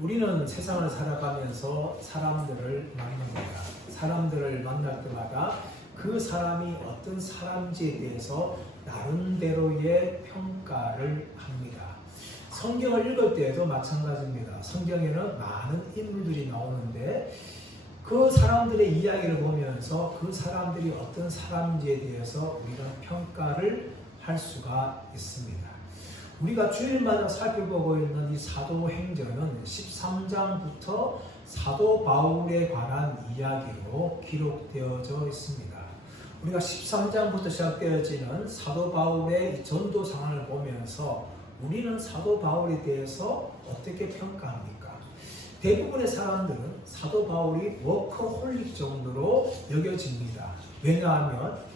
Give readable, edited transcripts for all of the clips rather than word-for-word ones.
우리는 세상을 살아가면서 사람들을 만납니다. 사람들을 만날 때마다 그 사람이 어떤 사람인지에 대해서 나름대로의 평가를 합니다. 성경을 읽을 때에도 마찬가지입니다. 성경에는 많은 인물들이 나오는데 그 사람들의 이야기를 보면서 그 사람들이 어떤 사람인지에 대해서 우리가 평가를 할 수가 있습니다. 우리가 주일마다 살펴보고 있는 이 사도행전은 13장부터 사도 바울에 관한 이야기로 기록되어져 있습니다. 우리가 13장부터 시작되어지는 사도 바울의 전도 상황을 보면서 우리는 사도 바울에 대해서 어떻게 평가합니까? 대부분의 사람들은 사도 바울이 워커홀릭 정도로 여겨집니다. 왜냐하면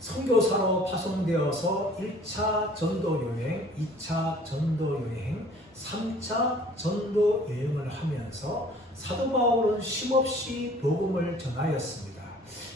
선교사로 파송되어서 1차 전도여행, 2차 전도여행, 3차 전도여행을 하면서 사도 바울은 쉼없이 복음을 전하였습니다.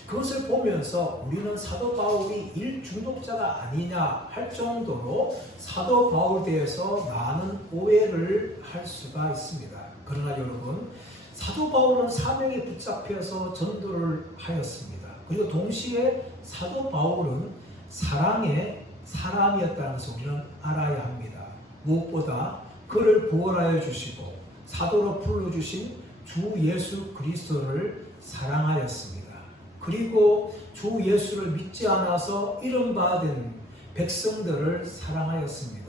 그것을 보면서 우리는 사도 바울이 일 중독자가 아니냐 할 정도로 사도 바울에 대해서 많은 오해를 할 수가 있습니다. 그러나 여러분, 사도 바울은 사명에 붙잡혀서 전도를 하였습니다. 그리고 동시에 사도 바울은 사랑의 사람이었다는 것을 우리는 알아야 합니다. 무엇보다 그를 구원하여 주시고 사도로 불러주신 주 예수 그리스도를 사랑하였습니다. 그리고 주 예수를 믿지 않아서 이름받은 백성들을 사랑하였습니다.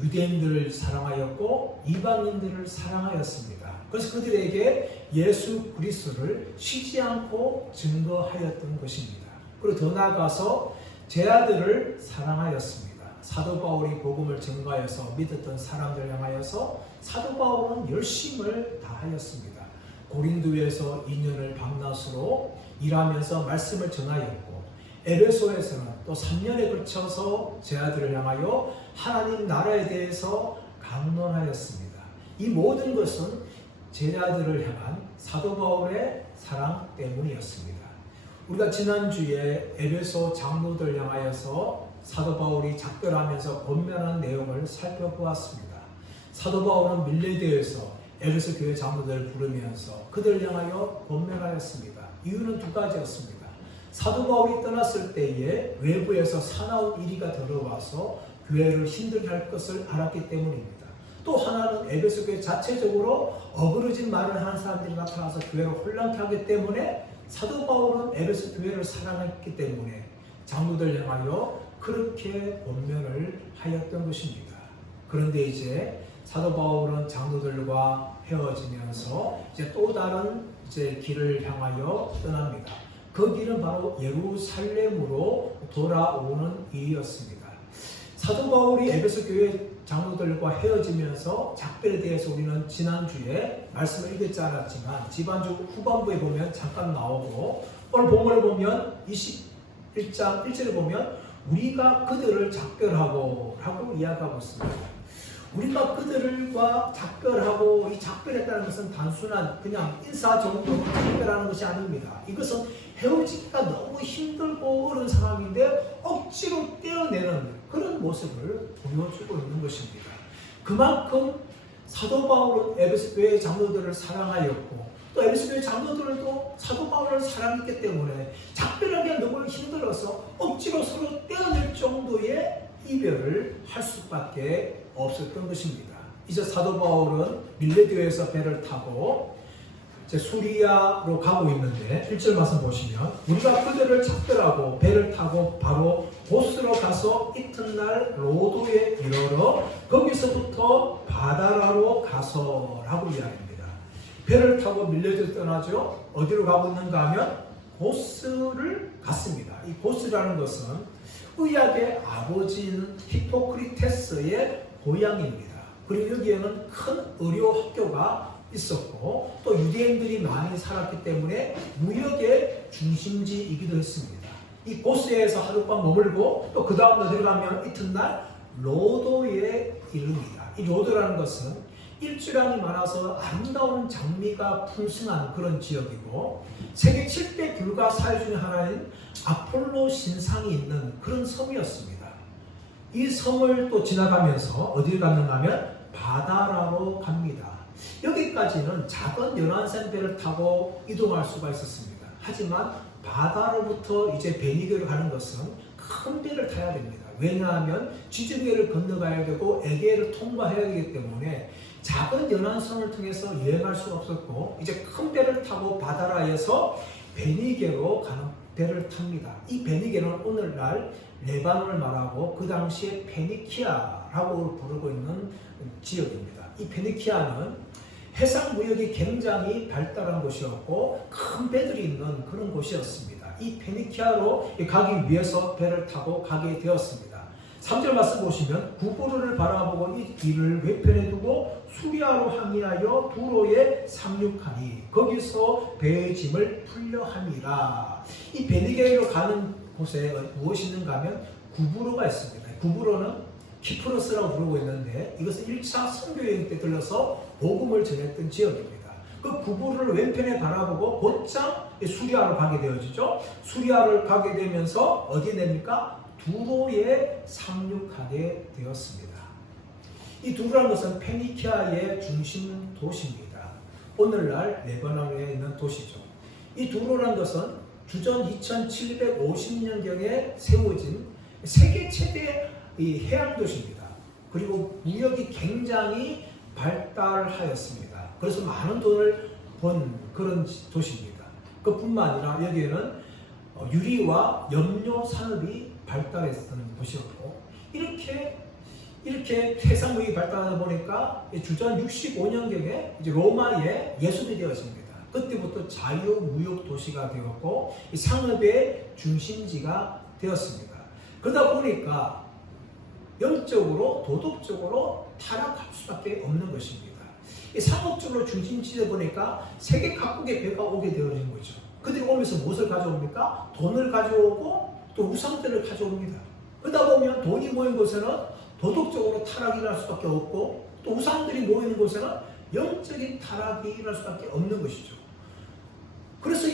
유대인들을 사랑하였고 이방인들을 사랑하였습니다. 그래서 그들에게 예수 그리스도를 쉬지 않고 증거하였던 것입니다. 그리고 더 나아가서 제 아들을 사랑하였습니다. 사도 바울이 복음을 증거하여서 믿었던 사람들 향하여서 사도 바울은 열심을 다하였습니다. 고린도에서 2년을 밤낮으로 일하면서 말씀을 전하였고 에베소에서는 또 3년에 걸쳐서 제 아들을 향하여 하나님 나라에 대해서 강론하였습니다. 이 모든 것은 제자들을 향한 사도 바울의 사랑 때문이었습니다. 우리가 지난주에 에베소 장로들 향하여서 사도 바울이 작별하면서 권면하는 내용을 살펴보았습니다. 사도 바울은 밀레드에서 에베소 교회 장로들을 부르면서 그들을 향하여 권면하였습니다. 이유는 두 가지였습니다. 사도 바울이 떠났을 때에 외부에서 사나운 이리가 들어와서 교회를 힘들게 할 것을 알았기 때문입니다. 또 하나는 에베소 교회 자체적으로 어그러진 말을 하는 사람들이 나타나서 교회를 혼란케 하기 때문에 사도 바울은 에베소 교회를 사랑했기 때문에 장로들 향하여 그렇게 권면을 하였던 것입니다. 그런데 이제 사도 바울은 장로들과 헤어지면서 이제 또 다른 길을 향하여 떠납니다. 그 길은 바로 예루살렘으로 돌아오는 일이었습니다. 사도 바울이 에베소 교회 장로들과 헤어지면서 작별에 대해서 우리는 지난주에 말씀을 읽지 않았지만 지난주 후반부에 보면 잠깐 나오고 오늘 본문을 보면 21장 1절에 보면 우리가 그들을 작별하고 라고 이야기하고 있습니다. 우리가 그들과 작별하고 이 작별했다는 것은 단순한 그냥 인사 정도로 작별하는 것이 아닙니다. 이것은 헤어지기가 너무 힘들고 어려운 상황인데 억지로 떼어내는 그런 모습을 보여주고 있는 것입니다. 그만큼 사도 바울은 에베소 교회 장로들을 사랑하였고 또 에베소 교회 장로들도 사도 바울을 사랑했기 때문에 작별하기가 너무 힘들어서 억지로 서로 떼어낼 정도의 이별을 할 수밖에 없었던 것입니다. 이제 사도 바울은 밀레드에서 배를 타고 수리아로 가고 있는데 1절 말씀 보시면 우리가 그들을 작별하고 배를 타고 바로 고스로 가서 이튿날 로도에 이르러 거기서부터 바다라로 가서라고 이야기합니다. 배를 타고 밀레드를 떠나죠. 어디로 가고 있는가 하면 고스를 갔습니다. 이 고스라는 것은 의학의 아버지인 히포크리테스의 고향입니다. 그리고 여기에는 큰 의료 학교가 있었고 또 유대인들이 많이 살았기 때문에 무역의 중심지이기도 했습니다. 이 고스에서 하룻밤 머물고 또 그 다음 내려가면 이튿날 로도에 이릅니다. 이 로도라는 것은 일주량이 많아서 아름다운 장미가 풍성한 그런 지역이고 세계 7대 불가사의 중에 하나인 아폴로 신상이 있는 그런 섬이었습니다. 이 섬을 또 지나가면서 어디를 갔는가 하면 바다라로 갑니다. 여기까지는 작은 연안선 배를 타고 이동할 수가 있었습니다. 하지만 바다로부터 이제 베니게로 가는 것은 큰 배를 타야 됩니다. 왜냐하면 지중해를 건너가야 되고 에게를 통과해야 되기 때문에 작은 연안선을 통해서 여행할 수가 없었고 이제 큰 배를 타고 바다라에서 베니게로 가는 배를 탑니다. 이 베니게는 오늘날 레바논을 말하고 그 당시에 페니키아라고 부르고 있는 지역입니다. 이 페니키아는 해상 무역이 굉장히 발달한 곳이었고 큰 배들이 있는 그런 곳이었습니다. 이 페니키아로 가기 위해서 배를 타고 가게 되었습니다. 3절 말씀 보시면 구부로를 바라보고 이 길을 외편에 두고 수리아로 항의하여 두로에 상륙하니 거기서 배의 짐을 풀려함이라. 이 베니게로 가는 곳에 무엇이 있는가 하면 구부로가 있습니다. 구부로는 키프로스라고 부르고 있는데 이것은 1차 선교여행 때 들러서 복음을 전했던 지역입니다. 그 구부로를 왼편에 바라보고 곧장 수리아로 가게 되어지죠. 수리아를 가게 되면서 어디에 됩니까? 두로에 상륙하게 되었습니다. 이 두로라는 것은 페니키아의 중심 도시입니다. 오늘날 레바논에 있는 도시죠. 이 두로라는 것은 주전 2750년경에 세워진 세계 최대 해양 도시입니다. 그리고 무역이 굉장히 발달하였습니다. 그래서 많은 돈을 번 그런 도시입니다. 그뿐만 아니라 여기에는 유리와 염료 산업이 발달했던 도시였고 이렇게 해상 무역이 발달하다 보니까 주전 65년경에 이제 로마에 예수들이 되었습니다. 그때부터 자유무역 도시가 되었고 상업의 중심지가 되었습니다. 그러다 보니까 영적으로 도덕적으로 타락할 수밖에 없는 것입니다. 상업적으로 중심지다 보니까 세계 각국의 배가 오게 되어진 거죠. 그들이 오면서 무엇을 가져옵니까? 돈을 가져오고 또 우상들을 가져옵니다. 그러다 보면 돈이 모인 곳에는 도덕적으로 타락이 날 수밖에 없고 또 우상들이 모이는 곳에는 영적인 타락이 일어날 수밖에 없는 것이죠. 그래서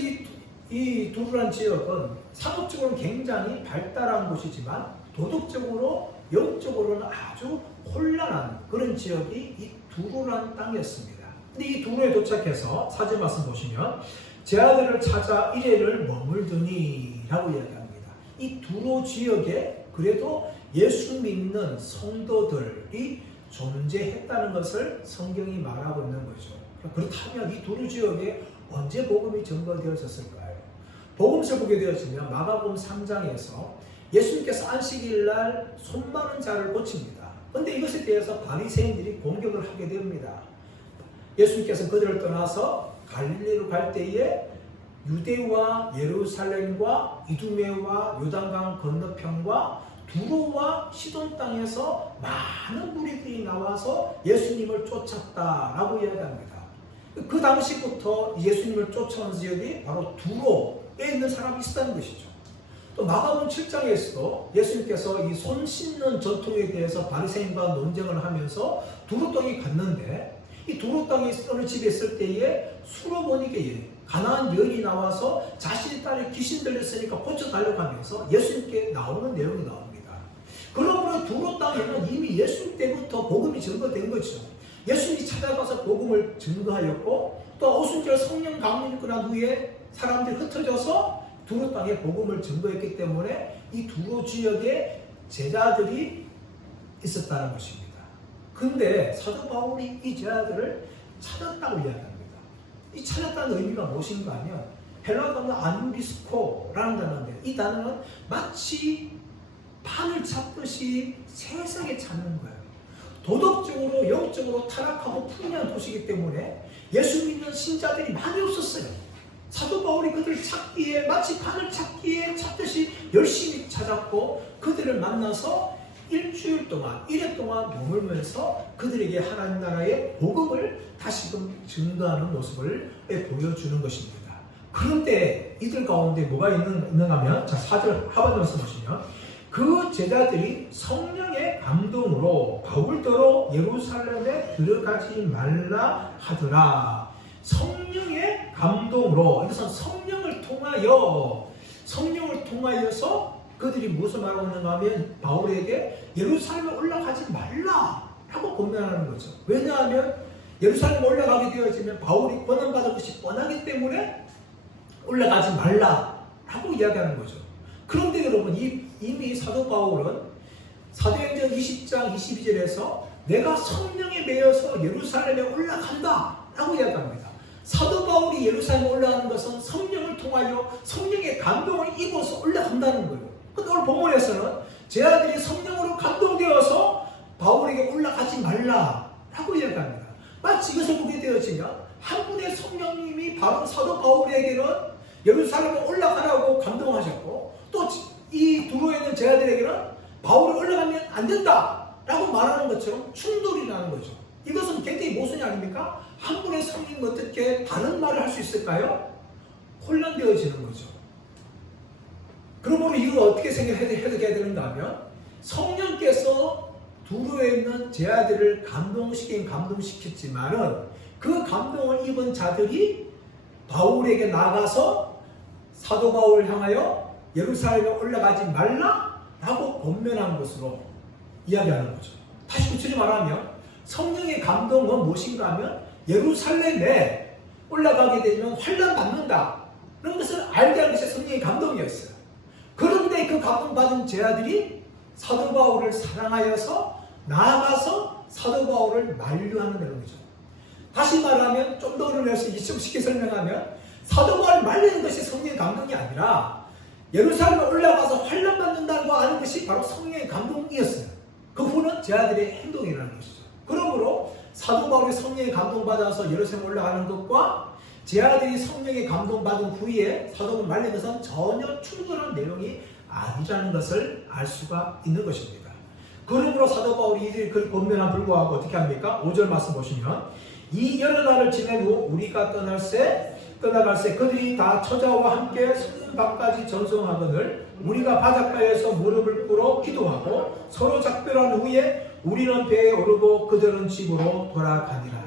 이 두루란 지역은 상업적으로는 굉장히 발달한 곳이지만 도덕적으로 영적으로는 아주 혼란한 그런 지역이 이 두루란 땅이었습니다. 근데 이 두루에 도착해서 4절 말씀 보시면 제 아들을 찾아 이래를 머물더니 라고 이야기합니다. 이 두루 지역에 그래도 예수 믿는 성도들이 존재했다는 것을 성경이 말하고 있는 거죠. 그렇다면 이 두루 지역에 언제 복음이 전거되어졌을까요? 복음서 보게 되어지면 마가복음 3장에서 예수님께서 안식일 날 손 마른 자를 고칩니다. 그런데 이것에 대해서 바리새인들이 공격을 하게 됩니다. 예수님께서 그들을 떠나서 갈릴리로 갈 때에 유대와 예루살렘과 이두메와 요단강 건너편과 두로와 시돈 땅에서 많은 무리들이 나와서 예수님을 쫓았다라고 이야기합니다. 그 당시부터 예수님을 쫓아온 지역이 바로 두로에 있는 사람이 있었다는 것이죠. 또 마가복음 7장에서도 예수님께서 이 손 씻는 전통에 대해서 바리새인과 논쟁을 하면서 두로 땅에 갔는데 이 두로 땅에 어느 집에 있을 때에 수로보니게 가나안 여인이 나와서 자신의 딸에 귀신 들렸으니까 고쳐달라고 하면서 예수님께 나오는 내용이 나옵니다. 그러므로 두로 땅에는 이미 예수님 때부터 복음이 증거된 거죠. 예수님이 찾아가서 복음을 증거하였고 또 오순절 성령 강림이 끝난 후에 사람들이 흩어져서 두로 땅에 복음을 증거했기 때문에 이 두로 지역에 제자들이 있었다는 것입니다. 근데 사도 바울이 이 제자들을 찾았다고 이야기합니다. 이 찾았다는 의미가 무엇인가 하면 헬라어 단어 안비스코라는 단어인데 이 단어는 마치 판을 찾듯이 세상에 찾는 거예요. 도덕적으로 영적으로 타락하고 풍요한 도시이기 때문에 예수 믿는 신자들이 많이 없었어요. 사도 바울이 그들을 찾기에 마치 판을 찾듯이 열심히 찾았고 그들을 만나서 일주일 동안 1회 동안 머물면서 그들에게 하나님 나라의 복음을 다시금 증거하는 모습을 보여주는 것입니다. 그런데 이들 가운데 뭐가 있는가 하면 4절 하반절 말씀 보시면 그 제자들이 성령의 감동으로 바울더러 예루살렘에 들어가지 말라 하더라. 성령의 감동으로 이것은 성령을 통하여서 그들이 무엇을 말하고 있는가 하면 바울에게 예루살렘에 올라가지 말라라고 권면하는 거죠. 왜냐하면 예루살렘 올라가게 되어지면 바울이 권한받을 것이 뻔하기 때문에 올라가지 말라라고 이야기하는 거죠. 그런데 여러분 이미 사도 바울은 사도행전 20장 22절에서 내가 성령에 매여서 예루살렘에 올라간다 라고 이야기합니다. 사도 바울이 예루살렘에 올라가는 것은 성령을 통하여 성령의 감동을 입어서 올라간다는 거예요. 근데 오늘 본문에서는 제 아들이 성령으로 감동되어서 바울에게 올라가지 말라라고 이야기합니다. 마치 이것을 보게 되어지면 한 분의 성령님이 바로 사도 바울에게는 예루살렘에 올라가라고 감동하셨고 또 이 두로에 있는 제 아들에게는 바울이 올라가면 안 된다 라고 말하는 것처럼 충돌이 나는 거죠. 이것은 굉장히 모순이 아닙니까? 한 분의 성령이 어떻게 다른 말을 할 수 있을까요? 혼란되어지는 거죠. 그러므로 이걸 어떻게 해석해야 되는가 하면 성령께서 두로에 있는 제 아들을 감동시켰지만은 그 감동을 입은 자들이 바울에게 나가서 사도 바울을 향하여 예루살렘에 올라가지 말라라고 권면한 것으로 이야기하는 거죠. 다시 구체적으로 말하면 성령의 감동은 무엇인가 하면 예루살렘에 올라가게 되면 환난 받는다 그런 것을 알게 하는 것이 성령의 감동이었어요. 그런데 그 감동받은 제 아들이 사도 바울을 사랑하여서 나아가서 사도 바울을 만류하는 내용이죠. 다시 말하면 좀 더 어려운 것을 쉽게 설명하면 사도 바울을 말리는 것이 성령의 감동이 아니라 예루살렘에 올라가서 환난 받는다고 하는 것이 바로 성령의 감동이었어요. 그 후는 제 아들의 행동이라는 것이죠. 그러므로 사도 바울이 성령의 감동받아서 예루살렘에 올라가는 것과 제 아들이 성령의 감동받은 후에 사도 바울을 말린 것은 전혀 충돌한 내용이 아니라는 것을 알 수가 있는 것입니다. 그러므로 사도 바울이 이들이 그 권면함 불구하고 어떻게 합니까? 5절 말씀 보시면 이 여러 날을 지낸 후 우리가 떠나갈새 그들이 다 처자와 함께 성곽까지 전송하거늘 우리가 바닷가에서 무릎을 꿇어 기도하고 서로 작별한 후에 우리는 배에 오르고 그들은 집으로 돌아가니라.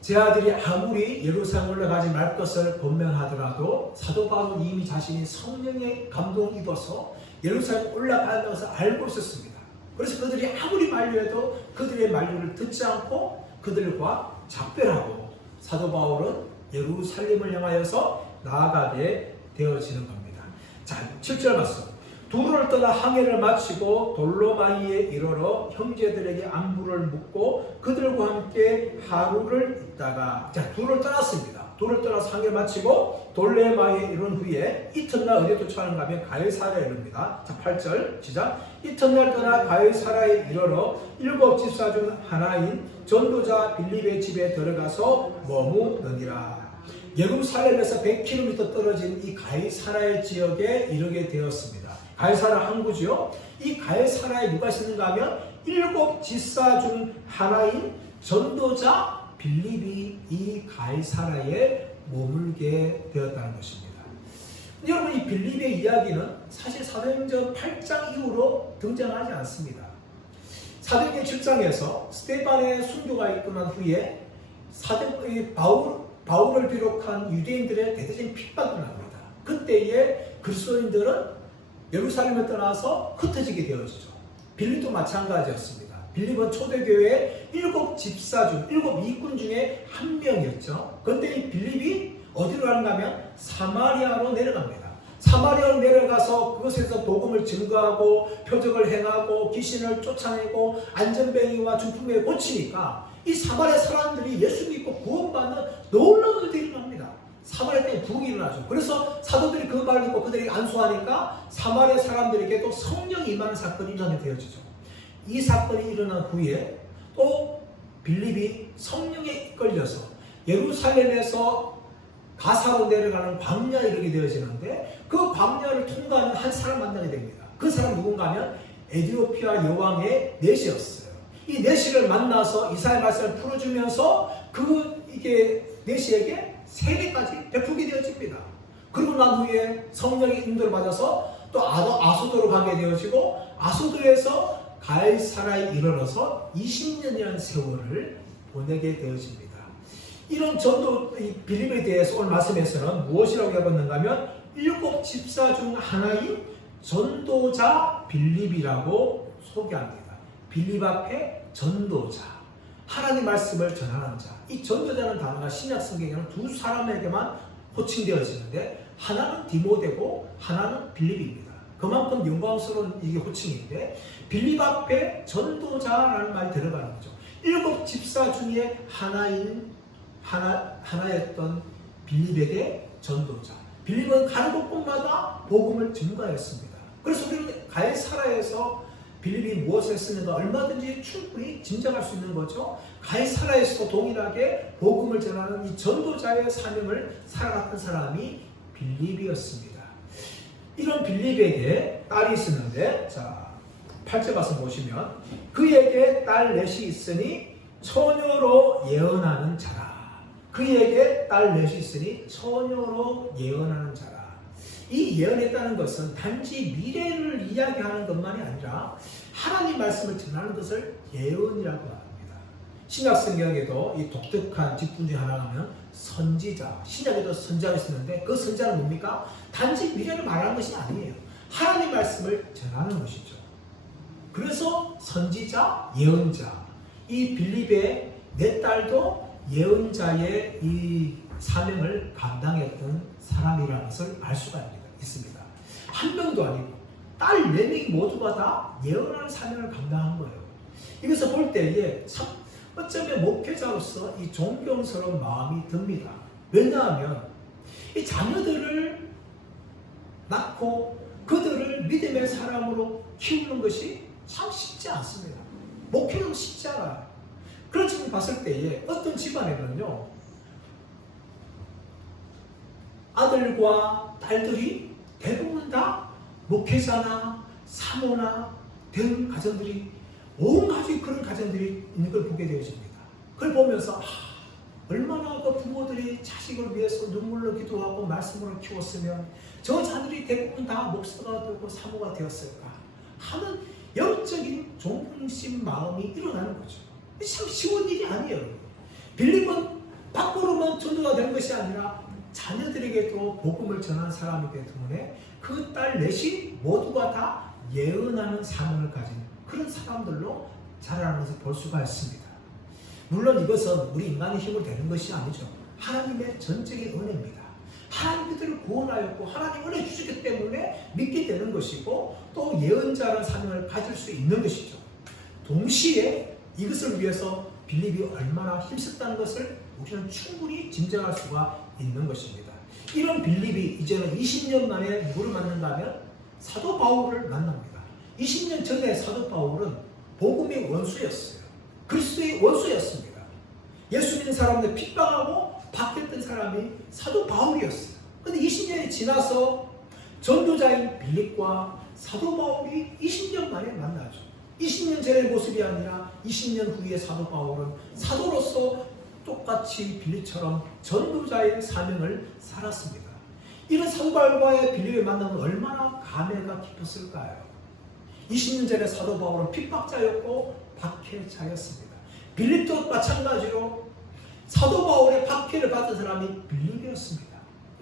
제 아들이 아무리 예루살렘 올라가지 말 것을 권면하더라도 사도 바울은 이미 자신이 성령의 감동 입어서 예루살렘 올라가는 것을 알고 있었습니다. 그래서 그들이 아무리 만류해도 그들의 만류를 듣지 않고 그들과 작별하고 사도 바울은 예루살렘을 향하여서 나아가게 되어지는 겁니다. 자, 7절 말씀. 두로를 떠나 항해를 마치고 돌로마이에 이르러 형제들에게 안부를 묻고 그들과 함께 하루를 있다가 두로를 떠났습니다. 두로를 떠나서 항해를 마치고 돌로마이에 이른 후에 이튿날 어디에 도착하는가 하면 가이사랴에 이릅니다. 자, 8절 시작. 이튿날 떠나 가이사랴에 이르러 7 집사 중 하나인 전도자 빌립의 집에 들어가서 머무느니라. 예루살렘에서 100km 떨어진 이 가이사랴 지역에 이르게 되었습니다. 가이사랴 항구지요. 이 가이사랴에 누가 있었는가 하면 7 집사 중 하나인 전도자 빌립이 이 가이사랴에 머물게 되었다는 것입니다. 여러분, 이 빌립의 이야기는 사실 사도행전 8장 이후로 등장하지 않습니다. 사도행전 7장에서 스데반의 순교가 끝난 후에 바울을 비롯한 유대인들의 대대적인 핍박이 납니다. 그때에 그리스도인들은 예루살렘을 떠나서 흩어지게 되어지죠. 빌립도 마찬가지였습니다. 빌립은 초대교회의 7 집사 중 7 이꾼 중에 한 명이었죠. 그런데 이 빌립이 어디로 가는가 하면 사마리아로 내려갑니다. 사마리아로 내려가서 그곳에서 복음을 증거하고 표적을 행하고 귀신을 쫓아내고 안전뱅이와 중풍에 고치니까 이 사마리아 사람들이 예수 믿고 구원받는 놀라운 일들이 일어납니다. 사마리아 때문에 부흥이 일어나죠. 그래서 사도들이 그 말을 듣고 그들이 안수하니까 사마리아 사람들에게도 성령이 임하는 사건이 일어나게 되어지죠. 이 사건이 일어난 후에 또 빌립이 성령에 이끌려서 예루살렘에서 가사로 내려가는 광야에 이르게 되어지는데 그 광야를 통과하는 한 사람을 만나게 됩니다. 그 사람 누군가 하면 에티오피아 여왕의 넷이었어요. 이 넷이를 만나서 이사야의 말씀을 풀어주면서 이게 넷이에게 세례까지 베푸게 되어집니다. 그리고 난 후에 성령의 인도를 받아서 또 아소도로 가게 되어지고 아소도에서 가이사랴에 이르러서 20년이라는 세월을 보내게 되어집니다. 이런 전도 빌립에 대해서 오늘 말씀에서는 무엇이라고 해봤는가 하면 7 집사 중 하나인 전도자 빌립이라고 소개합니다. 빌립 앞에 전도자. 하나님 말씀을 전하는 자. 이 전도자는 단어가 신약 성경에는 두 사람에게만 호칭되어지는데 하나는 디모데고 하나는 빌립입니다. 그만큼 영광스러운 이게 호칭인데 빌립 앞에 전도자라는 말이 들어가는 거죠. 7 집사 중에 하나였던 빌립에게 전도자. 빌립은 가는 곳곳마다 복음을 증거했습니다. 그래서 우리는 가이사라에서 빌립이 무엇을 했으니까 얼마든지 충분히 짐작할 수 있는 거죠. 가이사라에서 동일하게 복음을 전하는 이 전도자의 사명을 살아갔던 사람이 빌립이었습니다. 이런 빌립에게 딸이 있었는데, 자, 8절 가서 보시면 그에게 딸 넷이 있으니 처녀로 예언하는 자라. 그에게 딸 넷이 있으니 처녀로 예언하는 자라. 이 예언했다는 것은 단지 미래를 이야기하는 것만이 아니라 하나님 말씀을 전하는 것을 예언이라고 합니다. 신약 성경에도 이 독특한 직분 중 하나는 선지자, 신약에도 선지자가 있었는데 그 선지자는 뭡니까? 단지 미래를 말하는 것이 아니에요. 하나님 말씀을 전하는 것이죠. 그래서 선지자, 예언자. 이 빌립의 내 딸도 예언자의 이 사명을 감당했던 사람이라는 것을 알 수가 있습니다. 한 명도 아니고 딸 4명이 모두가 다 예언하는 사명을 감당한 거예요. 이것을 볼 때에 참 어쩌면 목회자로서 이 존경스러운 마음이 듭니다. 왜냐하면 이 자녀들을 낳고 그들을 믿음의 사람으로 키우는 것이 참 쉽지 않습니다. 목회는 쉽지 않아요. 그런 측면 봤을 때에 어떤 집안에는요, 아들과 딸들이 대부분 다 목회자나 사모나 된 가정들이, 온 가족이 그런 가정들이 있는 걸 보게 되어집니다. 그걸 보면서 얼마나 그 부모들이 자식을 위해서 눈물로 기도하고 말씀으로 키웠으면 저 자들이 대부분 다 목사가 되고 사모가 되었을까 하는 영적인 존경심 마음이 일어나는 거죠. 참 쉬운 일이 아니에요. 빌립은 밖으로만 전도가 되는 것이 아니라 자녀들에게도 복음을 전하는 사람이기 때문에 그 딸 넷이 모두가 다 예언하는 사명을 가진 그런 사람들로 자라는 것을 볼 수가 있습니다. 물론 이것은 우리 인간의 힘으로 되는 것이 아니죠. 하나님의 전적인 은혜입니다. 하나님 그들을 구원하였고 하나님 은혜 주셨기 때문에 믿게 되는 것이고 또 예언자라는 사명을 가질 수 있는 것이죠. 동시에 이것을 위해서 빌립이 얼마나 힘썼다는 것을 우리는 충분히 짐작할 수가 있는 것입니다. 이런 빌립이 이제는 20년 만에 누구를 만난가 하면 사도 바울을 만납니다. 20년 전에 사도 바울은 복음의 원수였어요. 그리스도의 원수였습니다. 예수 믿는 사람들 핍박하고 박했던 사람이 사도 바울이었어요. 그런데 20년이 지나서 전도자인 빌립과 사도 바울이 20년 만에 만나죠. 20년 전의 모습이 아니라 20년 후에 사도 바울은 사도로서 똑같이 빌립처럼 전도자의 사명을 살았습니다. 이런 사도 바울과의 빌립의 만남은 얼마나 감회가 깊었을까요? 20년 전에 사도 바울은 핍박자였고 박해자였습니다. 빌립도 마찬가지로 사도 바울의 박해를 받은 사람이 빌립이었습니다.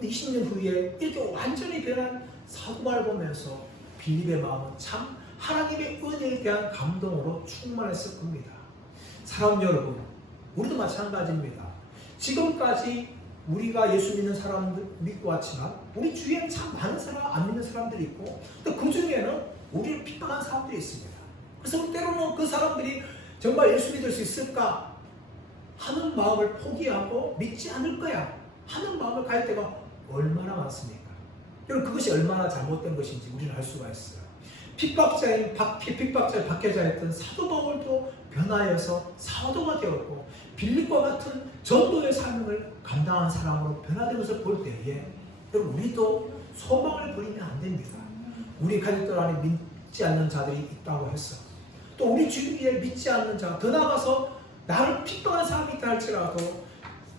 20년 후에 이렇게 완전히 변한 사도 바울을 보면서 빌립의 마음은 참 하나님의 은혜에 대한 감동으로 충만했을 겁니다. 사람 여러분, 우리도 마찬가지입니다. 지금까지 우리가 예수 믿는 사람들 믿고 왔지만 우리 주위에 참 많은 사람, 안 믿는 사람들이 있고 또 그 중에는 우리를 핍박한 사람들이 있습니다. 그래서 때로는 그 사람들이 정말 예수 믿을 수 있을까 하는 마음을 포기하고 믿지 않을 거야 하는 마음을 가질 때가 얼마나 많습니까? 여러분, 그것이 얼마나 잘못된 것인지 우리는 알 수가 있어요. 핍박자인 박해자였던 사도 바울도 변화해서 사도가 되었고 빌립과 같은 전도의 사명을 감당한 사람으로 변화된 것을 볼 때에 여러분, 우리도 소망을 버리면 안 됩니다. 우리 가족들 안에 믿지 않는 자들이 있다고 했어. 또 우리 주위에 믿지 않는 자, 더 나아가서 나를 핍박하는 사람이 있다 할지라도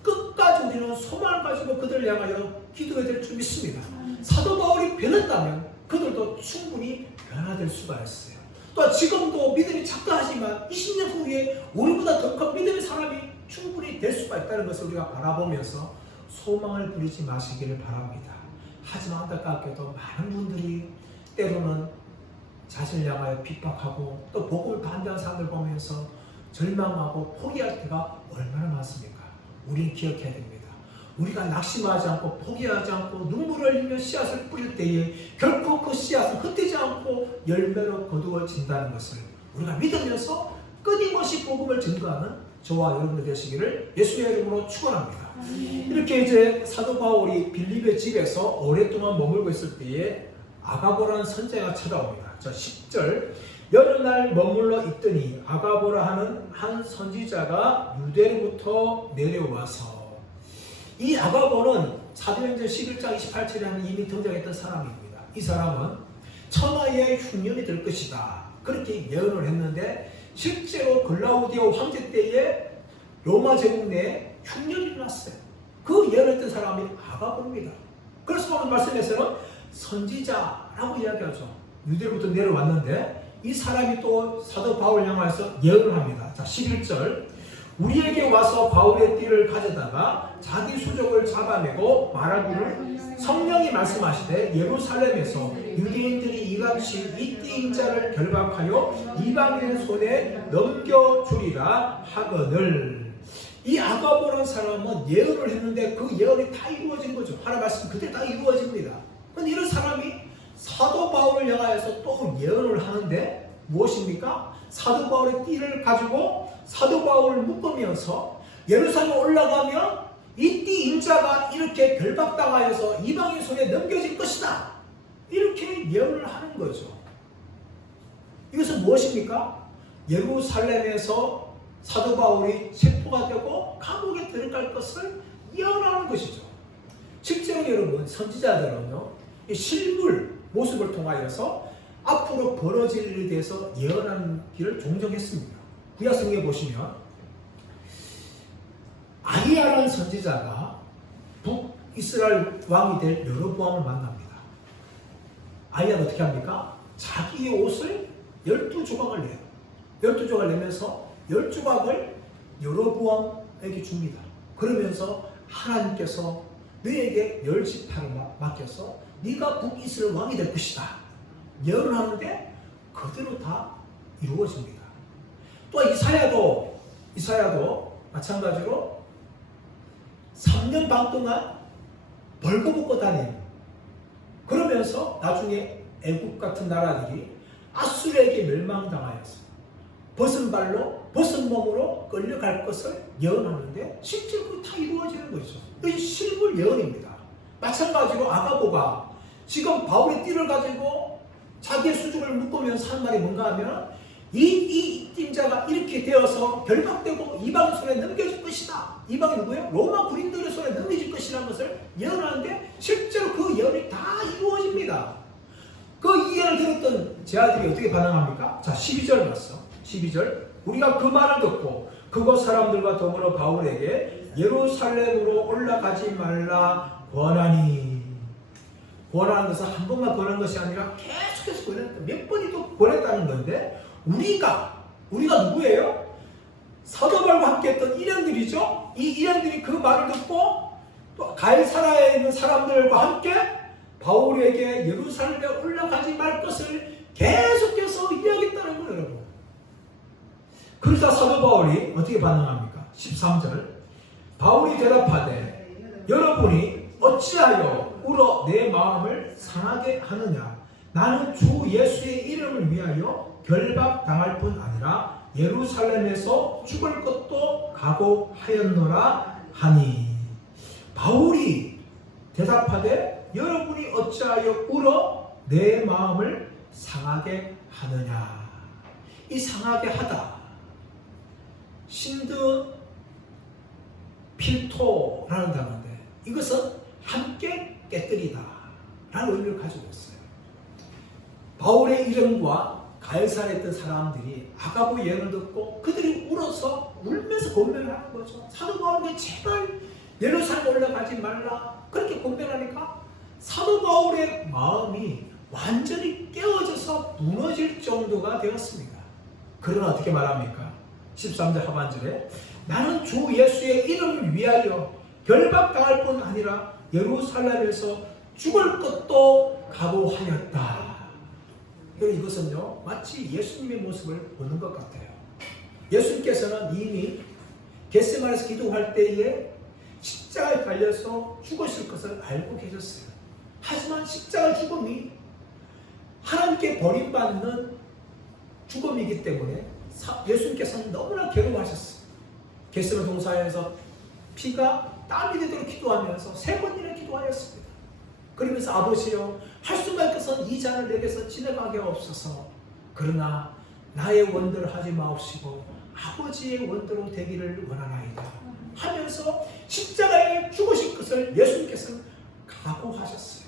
끝까지 우리는 소망을 가지고 그들을 향하여 기도해야 될 줄 믿습니다. 사도 바울이 변했다면 그들도 충분히 변화될 수가 있어요. 또 지금도 믿음이 작다하지만 20년 후에 우리보다 더 큰 믿음의 사람이 충분히 될 수가 있다는 것을 우리가 바라보면서 소망을 부리지 마시기를 바랍니다. 하지만 안타깝게도 많은 분들이 때로는 자신을 향하여 핍박하고 또 복음을 반대하는 사람을 보면서 절망하고 포기할 때가 얼마나 많습니까? 우리는 기억해야 됩니다. 우리가 낙심하지 않고 포기하지 않고 눈물을 흘리며 씨앗을 뿌릴 때에 결코 그 씨앗은 흩어지지 않고 열매로 거두어진다는 것을 우리가 믿으면서 끊임없이 복음을 증거하는 저와 여러분들 되시기를 예수의 이름으로 축원합니다. 이렇게 이제 사도 바울이 빌립의 집에서 오랫동안 머물고 있을 때에 아가보라는 선지자가 찾아옵니다. 자, 10절 여러 날 머물러 있더니 아가보라 하는 한 선지자가 유대로부터 내려와서 이 아가보는 사도행전 11장 28절에 이미 등장했던 사람입니다. 이 사람은 천하의 흉년이 될 것이다. 그렇게 예언을 했는데 실제로 글라우디오 황제 때에 로마 제국 내에 흉년이 일어났어요. 그 예언했던 사람이 아가보입니다. 그래서 오늘 말씀에서는 선지자라고 이야기하죠. 유대로부터 내려왔는데 이 사람이 또 사도 바울 향하여서 예언을 합니다. 자, 11절 우리에게 와서 바울의 띠를 가져다가 자기 수족을 잡아내고 말하기를 성령이 말씀하시되 예루살렘에서 유대인들이 이같이 이 띠인자를 결박하여 이방인의 손에 넘겨주리라 하거늘. 이 아가보라는 사람은 예언을 했는데 그 예언이 다 이루어진 거죠. 하나님 말씀 그때 다 이루어집니다. 그런데 이런 사람이 사도 바울을 향하여서 또 예언을 하는데 무엇입니까? 사도 바울의 띠를 가지고 사도 바울을 묶으면서 예루살렘에 올라가면 이 띠 인자가 이렇게 결박당하여서 이방인 손에 넘겨질 것이다. 이렇게 예언을 하는 거죠. 이것은 무엇입니까? 예루살렘에서 사도 바울이 체포가 되고 감옥에 들어갈 것을 예언하는 것이죠. 실제로 여러분 선지자들은요, 이 실물 모습을 통하여서 앞으로 벌어질 일에 대해서 예언하는 길을 종종 했습니다. 구약성경에 보시면 아히야라는 선지자가 북이스라엘 왕이 될 여로보암을 만납니다. 아히야는 어떻게 합니까? 자기의 옷을 12조각을 내요. 12조각을 내면서 10조각을 여로보암에게 줍니다. 그러면서 하나님께서 너에게 10지파를 맡겨서 네가 북이스라엘 왕이 될 것이다. 예언을 하는데 그대로 다 이루어집니다. 또 이사야도 마찬가지로 3년 반 동안 벌거벗고 다니는, 그러면서 나중에 애국 같은 나라들이 아수르에게 멸망당하여서 벗은 발로 벗은 몸으로 끌려갈 것을 예언하는데 실제로 그거 다 이루어지는 거죠. 이 실물 예언입니다. 마찬가지로 아가보가 지금 바울의 띠를 가지고 자기의 수족을 묶으면서 한 말이 뭔가 하면 이 띠자가 이렇게 되어서 결박되고 이방인 손에 넘겨질 것이다. 이방이 누구예요? 로마 군인들의 손에 넘겨질 것이라는 것을 예언하는데 실제로 그 예언이 다 이루어집니다. 그 예언을 들었던 제 아들이 어떻게 반응합니까? 자, 12절 봤어. 12절 우리가 그 말을 듣고 그곳 사람들과 더불어 바울에게 예루살렘으로 올라가지 말라 권하니. 권하는 것은 한 번만 권한 것이 아니라 계속해서 권했다. 몇 번이도 권했다는 건데 우리가 누구예요? 사도 바울과 함께 했던 일행들이죠. 이 일행들이 그 말을 듣고 또 가이사라에 있는 사람들과 함께 바울에게 예루살렘에 올라가지 말 것을 계속해서 이야기했다는 거예요, 여러분. 그러자 사도 바울이 어떻게 반응합니까? 13절 바울이 대답하되 여러분이 어찌하여 울어 내 마음을 상하게 하느냐. 나는 주 예수의 이름을 위하여 결박당할 뿐 아니라 예루살렘에서 죽을 것도 각오하였노라 하니. 바울이 대답하되 여러분이 어찌하여 울어 내 마음을 상하게 하느냐. 이 상하게 하다, 신드 필토라는 단어인데 이것은 함께 깨뜨리다 라는 의미를 가지고 있어요. 바울의 이름과 가이사라에 있던 사람들이 아가보 예언을 듣고 그들이 울면서 권면을 하는 거죠. 사도 바울이 제발 예루살렘 올라가지 말라 그렇게 권면하니까 사도 바울의 마음이 완전히 깨어져서 무너질 정도가 되었습니다. 그러나 어떻게 말합니까? 13절 하반절에 나는 주 예수의 이름을 위하여 결박당할 뿐 아니라 예루살렘에서 죽을 것도 각오하였다. 이것은요 마치 예수님의 모습을 보는 것 같아요. 예수님께서는 이미 겟세마네에서 기도할 때에 십자가에 달려서 죽으실 것을 알고 계셨어요. 하지만 십자가 죽음이 하나님께 버림받는 죽음이기 때문에 예수님께서는 너무나 괴로워하셨어요. 겟세마네 동산에서 피가 땀이 되도록 기도하면서 3번이나 기도하였습니다. 그러면서 아버지여, 할 수만 있어서 이 잔을 내게서 지나가게 없어서, 그러나 나의 원대로 하지 마옵시고 아버지의 원대로 되기를 원하나이다 하면서 십자가에 죽으실 것을 예수님께서는 각오하셨어요.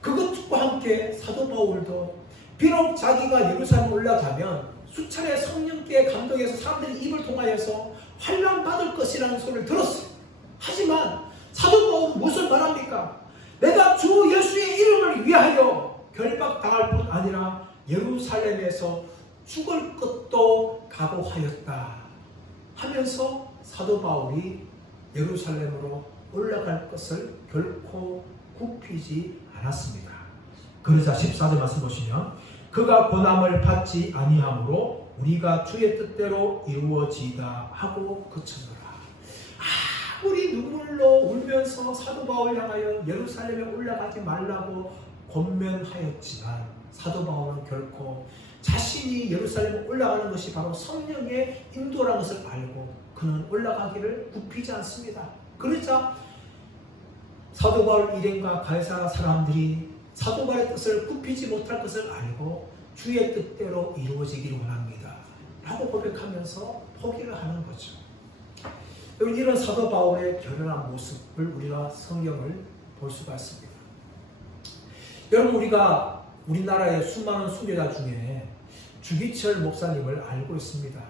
그것과 함께 사도 바울도 비록 자기가 예루살렘 올라가면 수차례 성령께 감동해서 사람들이 입을 통하여서 환난 받을 것이라는 소리를 들었어요. 하지만 사도 바울은 무슨 말합니까? 내가 주 예수의 이름을 위하여 결박당할 뿐 아니라 예루살렘에서 죽을 것도 각오하였다 하면서 사도 바울이 예루살렘으로 올라갈 것을 결코 굽히지 않았습니다. 그러자 14절 말씀 보시면 그가 고난을 받지 아니하므로 우리가 주의 뜻대로 이루어지다 하고 그쳤노라. 아무리 눈물로 울면서 사도 바울을 향하여 예루살렘에 올라가지 말라고 권면하였지만 사도 바울은 결코 자신이 예루살렘에 올라가는 것이 바로 성령의 인도라는 것을 알고 그는 올라가기를 굽히지 않습니다. 그러자 사도 바울 일행과 가이사랴 사람들이 사도 바울의 뜻을 굽히지 못할 것을 알고 주의 뜻대로 이루어지기를 원합니다 라고 고백하면서 포기를 하는 거죠. 여러분, 이런 사도 바울의 결연한 모습을 우리가 성경을 볼 수가 있습니다. 여러분, 우리가 우리나라의 수많은 순교자 중에 주기철 목사님을 알고 있습니다.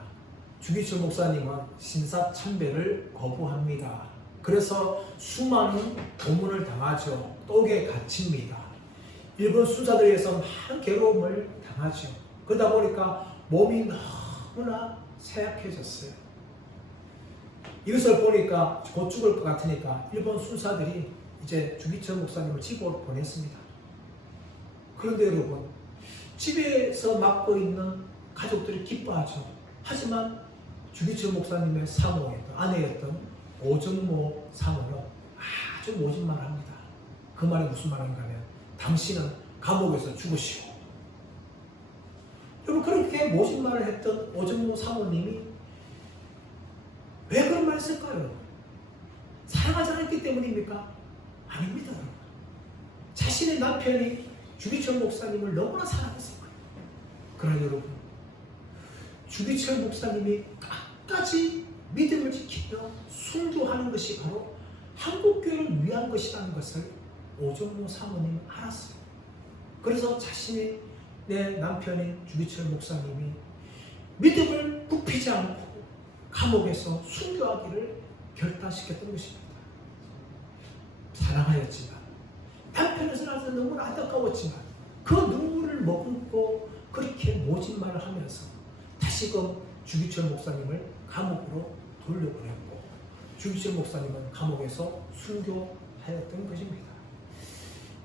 주기철 목사님은 신사참배를 거부합니다. 그래서 수많은 고문을 당하죠. 독에 갇힙니다. 일본 수사들에 의해서 많은 괴로움을 당하죠. 그러다 보니까 몸이 너무나 쇠약해졌어요. 이것을 보니까 곧 죽을 것 같으니까 일본 수사들이 이제 주기철 목사님을 집으로 보냈습니다. 그런데 여러분, 집에서 맡고 있는 가족들이 기뻐하죠. 하지만 주기철 목사님의 사모였던 아내였던 오정모 사모는 아주 모진말을 합니다. 그 말이 무슨 말인가 하면 당신은 감옥에서 죽으시오. 여러분, 그렇게 모진말을 했던 오정모 사모님이 왜 그런 말을 했을까요? 사랑하지 않았기 때문입니까? 아닙니다. 자신의 남편이 주기철 목사님을 너무나 사랑했을 거예요. 그러나 여러분, 주기철 목사님이 끝까지 믿음을 지키며 순교하는 것이 바로 한국교회를 위한 것이라는 것을 오정모 사모님은 알았어요. 그래서 자신의 내 남편인 주기철 목사님이 믿음을 굽히지 않고 감옥에서 순교하기를 결단시켰던 것입니다. 사랑하였지만 남편에서 나서 너무나 안타까웠지만 그 눈물을 머금고 그렇게 모진 말을 하면서 다시금 주기철 목사님을 감옥으로 돌려보냈고 주기철 목사님은 감옥에서 순교하였던 것입니다.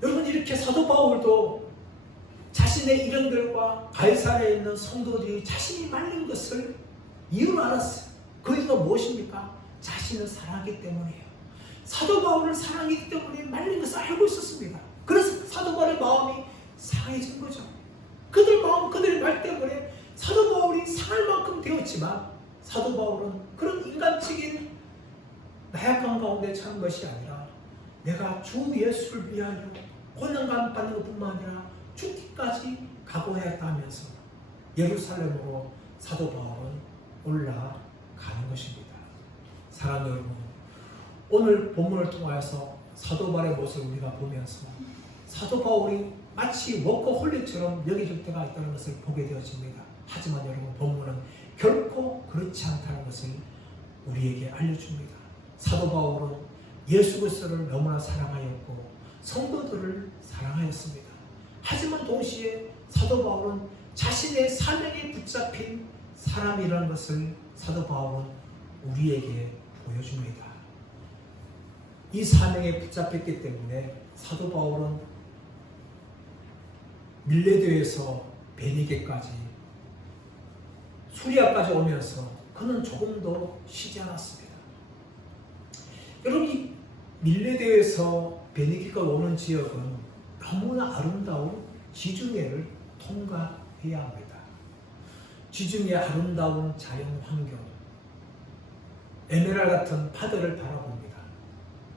여러분, 이렇게 사도 바울도 자신의 일행들과 가이사랴에 있는 성도들이 자신이 말린 것을 이유를 알았어요. 그 이유가 무엇입니까? 자신을 사랑하기 때문이에요. 사도 바울을 사랑하기 때문에 말린 것을 알고 있었습니다. 그래서 사도 바울의 마음이 상해진 거죠. 그들 마음, 그들의 말 때문에 사도 바울이 상할 만큼 되었지만 사도 바울은 그런 인간적인 나약한 가운데 찬 것이 아니라 내가 주 예수를 위하여 고난감 받는 것뿐만 아니라 죽기까지 각오해야겠다 하면서 예루살렘으로 사도 바울은 올라가는 것입니다. 사랑하는 여러분, 오늘 본문을 통하여서 사도 바울의 모습을 우리가 보면서 사도 바울이 마치 워커홀릭처럼 여겨질 때가 있다는 것을 보게 되어집니다. 하지만 여러분, 본문은 결코 그렇지 않다는 것을 우리에게 알려줍니다. 사도 바울은 예수 그리스도를 너무나 사랑하였고 성도들을 사랑하였습니다. 하지만 동시에 사도 바울은 자신의 사명에 붙잡힌 사람이라는 것을 사도 바울은 우리에게 보여줍니다. 이 사명에 붙잡혔기 때문에 사도 바울은 밀레도에서 베니게까지 수리아까지 오면서 그는 조금도 쉬지 않았습니다. 여러분, 이 밀레데에서 베니게가 오는 지역은 너무나 아름다운 지중해를 통과해야 합니다. 지중해 아름다운 자연 환경, 에메랄드 같은 바다를 바라봅니다.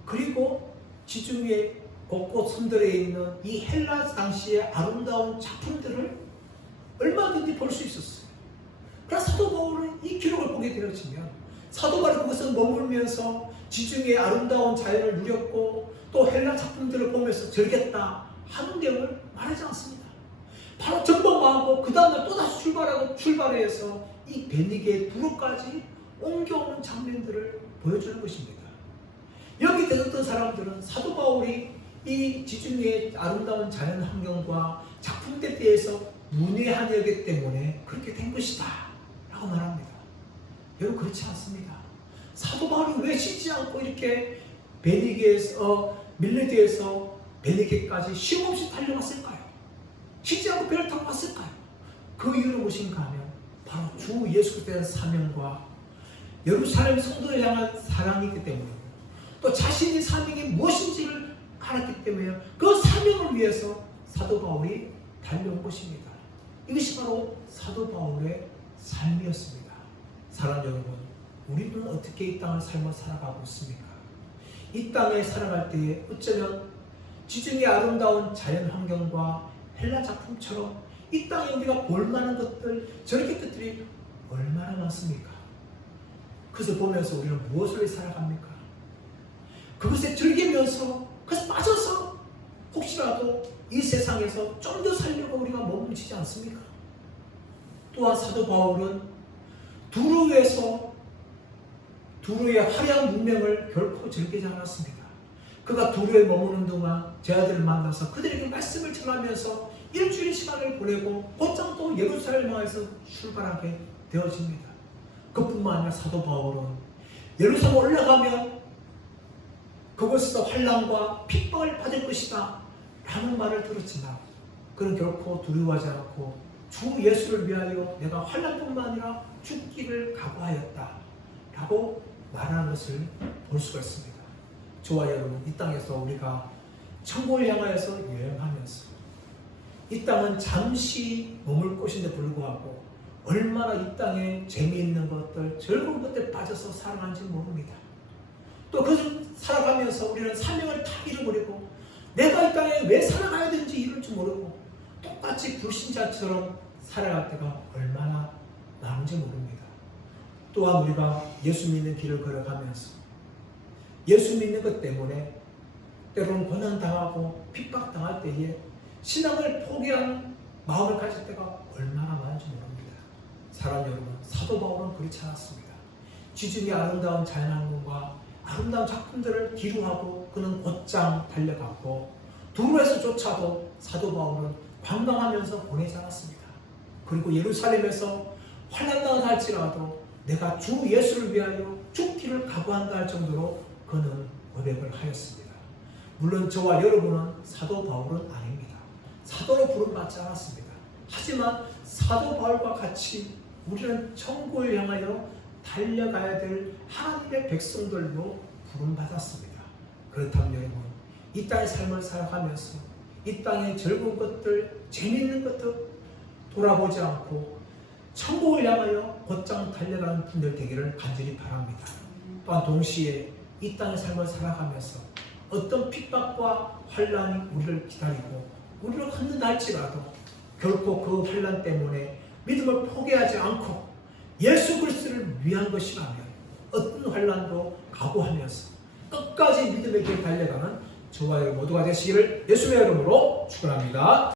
그리고 지중해 곳곳 섬들에 있는 이 헬라 당시의 아름다운 작품들을 얼마든지 볼 수 있었어요. 그래서 사도 바울은 이 기록을 보게 되어지면 사도 바울이 그것을 머물면서 지중해의 아름다운 자연을 누렸고 또 헬라 작품들을 보면서 즐겼다 하는 내용을 말하지 않습니다. 바로 점검하고 그 다음날 또다시 출발해서 이 베니게 두로까지 옮겨오는 장면들을 보여주는 것입니다. 여기 들었던 사람들은 사도 바울이 이 지중해의 아름다운 자연 환경과 작품들에 대해서 문외한이었기 때문에 그렇게 된 것이다 라고 말합니다. 여러분, 그렇지 않습니다. 사도 바울이 왜 쉬지 않고 이렇게 밀레데에서 베니게까지 쉼없이 달려왔을까요? 쉬지 않고 배를 타고 왔을까요? 그 이유는 무엇인가 하면 바로 주 예수 그리스도에 대한 사명과 예루살렘 성도를 향한 사랑이기 때문이고 또 자신의 사명이 무엇인지를 알았기 때문에 그 사명을 위해서 사도 바울이 달려온 것입니다. 이것이 바로 사도 바울의 삶이었습니다. 사랑하는 여러분, 우리는 어떻게 이 땅을 삶을 살아가고 있습니까? 이 땅에 살아갈 때에 어쩌면 지중해 아름다운 자연 환경과 헬라 작품처럼 이 땅에 우리가 볼만한 것들, 저렇게 것들이 얼마나 많습니까? 그것을 보면서 우리는 무엇을 살아갑니까? 그것에 즐기면서 그것에 빠져서 혹시라도 이 세상에서 좀 더 살려고 우리가 머무르지 않습니까? 또한 사도 바울은 두로의 화려한 문명을 결코 즐기지 않았습니다. 그가 두로에 머무는 동안 제자들을 만나서 그들에게 말씀을 전하면서 일주일 시간을 보내고 곧장 또 예루살렘 향해서 출발하게 되어집니다. 그뿐만 아니라 사도 바울은 예루살렘 올라가면 그곳에서 환난과 핍박을 받을 것이다 라는 말을 들었지만 그는 결코 두려워하지 않고 주 예수를 위하여 내가 환난뿐만 아니라 죽기를 각오하였다 라고 말하는 것을 볼 수가 있습니다. 저와 여러분, 이 땅에서 우리가 천국을 향하여서 여행하면서 이 땅은 잠시 머물 곳인데 불구하고 얼마나 이 땅에 재미있는 것들, 즐거운 것들에 빠져서 살아가는지 모릅니다. 또 그것을 살아가면서 우리는 사명을 다 잃어버리고 내가 이 땅에 왜 살아가야 되는지 이룰 줄 모르고 똑같이 불신자처럼 살아갈 때가 얼마나 많은지 모릅니다. 또한 우리가 예수 믿는 길을 걸어가면서 예수 믿는 것 때문에 때로는 고난당하고 핍박당할 때에 신앙을 포기하는 마음을 가질 때가 얼마나 많은지 모릅니다. 사랑하는 여러분, 사도 바울은 그렇지 않았습니다. 지중해 아름다운 자연환경과 아름다운 작품들을 뒤로하고 그는 곧장 달려갔고 두로에서조차도 사도 바울은 관광하면서 보내지 않았습니다. 그리고 예루살렘에서 환난당하다 할지라도 내가 주 예수를 위하여 죽기를 각오한다 할 정도로 그는 고백을 하였습니다. 물론 저와 여러분은 사도 바울은 아닙니다. 사도로 부름받지 않았습니다. 하지만 사도 바울과 같이 우리는 천국을 향하여 달려가야 될 하나님의 백성들로 부름받았습니다. 그렇다면 여러분, 이 땅의 삶을 살아가면서 이 땅의 즐거운 것들, 재미있는 것들 돌아보지 않고 천국을 향하여 곧장 달려가는 분들 되기를 간절히 바랍니다. 또한 동시에 이 땅의 삶을 살아가면서 어떤 핍박과 환난이 우리를 기다리고 우리를 걷는다 할지라도 결코 그 환난 때문에 믿음을 포기하지 않고 예수 그리스도를 위한 것이라면 어떤 환난도 각오하면서 끝까지 믿음의 길 달려가는 저와 여러분 모두가 되시기를 예수의 이름으로 축원합니다.